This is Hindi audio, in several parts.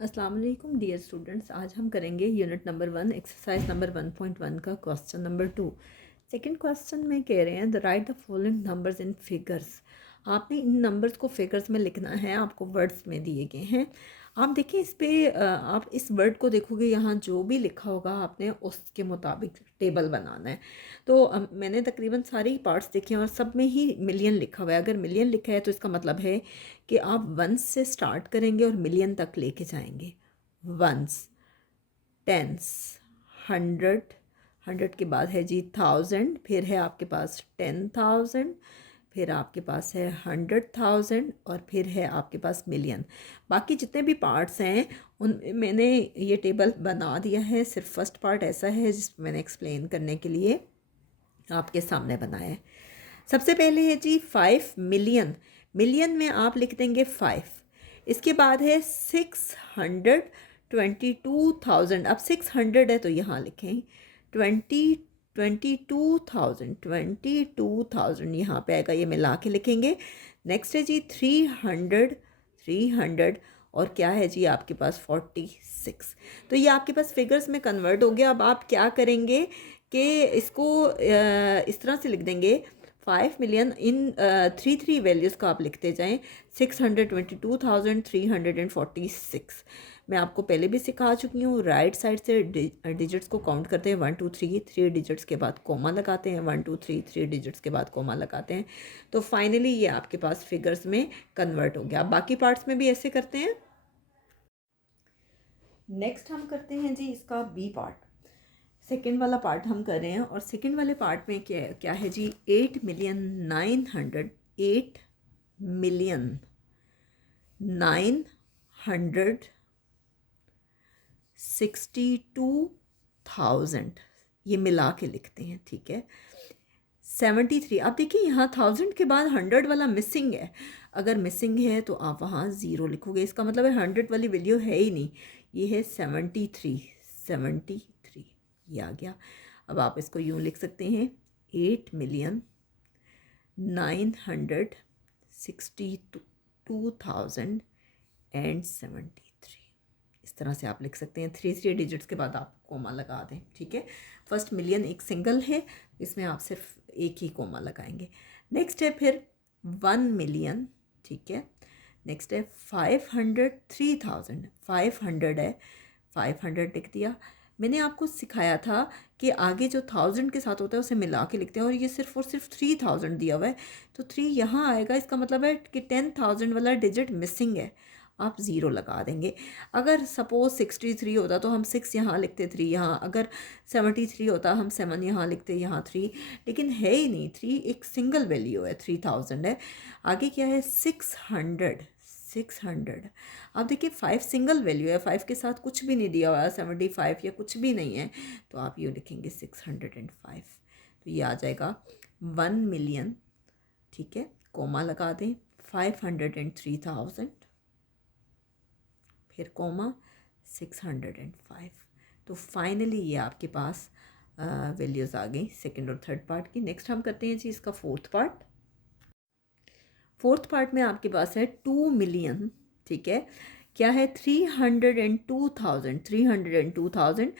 अस्सलाम वालेकुम डियर स्टूडेंट्स। आज हम करेंगे यूनिट नंबर 1 एक्सरसाइज नंबर 1.1 का क्वेश्चन नंबर 2। सेकंड क्वेश्चन में कह रहे हैं the right the following numbers in figures. आपने इन नंबर्स को फिगर्स में लिखना है, आपको वर्ड्स में दिए गए हैं। आप देखिए इस पे आप इस वर्ड को देखोगे, यहाँ जो भी लिखा होगा आपने उसके मुताबिक टेबल बनाना है। तो मैंने तकरीबन सारे ही पार्ट्स देखे हैं और सब में ही मिलियन लिखा हुआ है। अगर मिलियन लिखा है तो इसका मतलब है कि आप वंस से स्टार्ट करेंगे और मिलियन तक लेके जाएंगे। वंस, टेंस, हंड्रेड, हंड्रेड के बाद है जी थाउजेंड, फिर है आपके पास 10,000, फिर आपके पास है 100,000 और फिर है आपके पास मिलियन। बाकी जितने भी पार्ट्स हैं उन मैंने ये टेबल बना दिया है। सिर्फ फर्स्ट पार्ट ऐसा है जिसमें मैंने एक्सप्लेन करने के लिए आपके सामने बनाया है। सबसे पहले है जी 5 मिलियन। मिलियन में आप लिख देंगे 5। इसके बाद है 622,000। अब 600 है तो यहाँ लिखें 22,000 यहाँ पे आएगा, ये मिला के लिखेंगे। नेक्स्ट है जी 300 और क्या है जी आपके पास 46। तो ये आपके पास फिगर्स में कन्वर्ट हो गया। अब आप क्या करेंगे कि इसको इस तरह से लिख देंगे 5 मिलियन इन थ्री वैल्यूज़ का आप लिखते जाएं। 622,346 मैं आपको पहले भी सिखा चुकी हूँ। राइट साइड से डिजिट्स को काउंट करते हैं 1 2 3, 3 डिजिट्स के बाद कोमा लगाते हैं, 1 2 3, 3 डिजिट्स के बाद कोमा लगाते हैं। तो फाइनली ये आपके पास फिगर्स में कन्वर्ट हो गया। अब बाकी पार्ट्स में भी ऐसे करते हैं। नेक्स्ट हम करते हैं जी इसका बी पार्ट। सेकेंड वाला पार्ट हम कर रहे हैं और सेकेंड वाले पार्ट में क्या क्या है जी 8,908,962,000 ये मिला के लिखते हैं, ठीक है। 73। अब देखिए यहाँ 1000 के बाद 100 वाला मिसिंग है। अगर मिसिंग है तो आप वहाँ ज़ीरो लिखोगे, इसका मतलब है 100 वाली वैल्यू है ही नहीं। ये है 73, 73 ये आ गया। अब आप इसको यूँ लिख सकते हैं 8,962,073। इस तरह से आप लिख सकते हैं। 3 डिजिट्स के बाद आप कोमा लगा दें, ठीक है। फर्स्ट मिलियन एक सिंगल है, इसमें आप सिर्फ एक ही कोमा लगाएंगे। नेक्स्ट है फिर 1 मिलियन, ठीक है। नेक्स्ट है 503,000। 500 है, 500 लिख दिया। मैंने आपको सिखाया था कि आगे जो 1000 के साथ होता है उसे मिला के लिखते हैं और ये सिर्फ और सिर्फ 3000 दिया हुआ है तो 3 यहाँ आएगा। इसका मतलब है कि 10,000 वाला डिजिट मिसिंग है, आप ज़ीरो लगा देंगे। अगर सपोज 63 होता तो हम 6 यहाँ लिखते, 3 यहाँ। अगर 73 होता हम 7 यहाँ लिखते, यहाँ 3। लेकिन है ही नहीं, 3 एक सिंगल वैल्यू है, 3000 है। आगे क्या है 600, 600। अब देखिए 5 सिंगल वैल्यू है, 5 के साथ कुछ भी नहीं दिया हुआ है, 75 या कुछ भी नहीं है, तो आप यूँ लिखेंगे 605। तो ये आ जाएगा 1 मिलियन, ठीक है। कोमा लगा दें 503,000, फिर कोमा 605। तो फाइनली ये आपके पास वैल्यूज़ आ गई सेकंड और थर्ड पार्ट की। नेक्स्ट हम करते हैं जी इसका फोर्थ पार्ट। फोर्थ पार्ट में आपके पास है 2 मिलियन, ठीक है। क्या है 302,000, 302,000,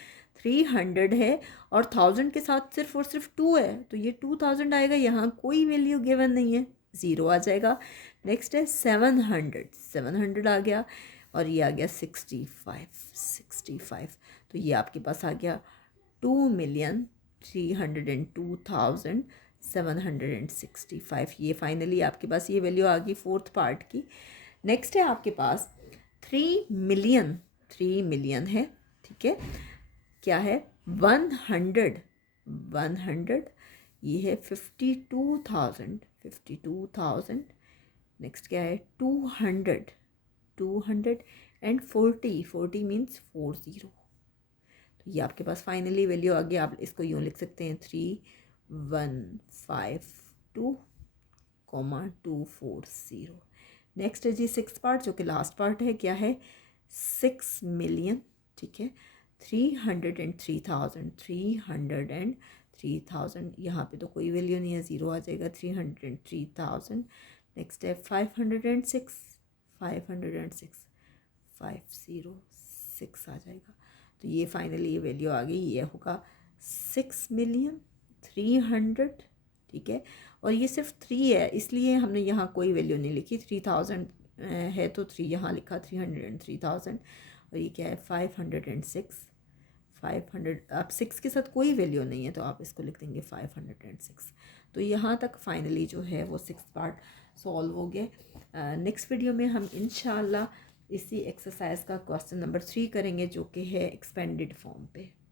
300 है और 1000 के साथ सिर्फ और सिर्फ 2 है तो ये 2000 आएगा। यहाँ कोई वैल्यू गिवन नहीं है, ज़ीरो आ जाएगा। नेक्स्ट है 700, 700 आ गया और ये आ गया 65, 65। तो ये आपके पास आ गया 2,302,765। ये फाइनली आपके पास ये वैल्यू आ गई फोर्थ पार्ट की। नेक्स्ट है आपके पास 3 मिलियन, 3 मिलियन है, ठीक है। क्या है 100, 100 ये है 52,000, 52,000। नेक्स्ट क्या है 200, 200 एंड 40, 40 मीन्स 40। तो ये आपके पास फाइनली वैल्यू आ गया। आप इसको यूँ लिख सकते हैं 3152,240। नेक्स्ट है जी सिक्स पार्ट जो कि लास्ट पार्ट है। क्या है 6 मिलियन, ठीक है। 303,000, 303,000 यहाँ पे तो कोई वैल्यू नहीं है, ज़ीरो आ जाएगा। 303,000। नेक्स्ट है 506, 506, 506 आ जाएगा। तो ये फाइनली ये वैल्यू आ गई, ये होगा 6,300,000, ठीक है। और ये सिर्फ 3 है, इसलिए हमने यहाँ कोई वैल्यू नहीं लिखी। 3000 है तो 3 यहाँ लिखा, 303,000। और ये क्या है 506, 500। अब 6 के साथ कोई वैल्यू नहीं है तो आप इसको लिख देंगे 506। तो यहाँ तक फाइनली जो है वो 6th पार्ट सॉल्व हो गया। नेक्स्ट वीडियो में हम इंशाल्लाह इसी एक्सरसाइज का क्वेश्चन नंबर 3 करेंगे, जो कि है एक्सपेंडेड फॉर्म पे।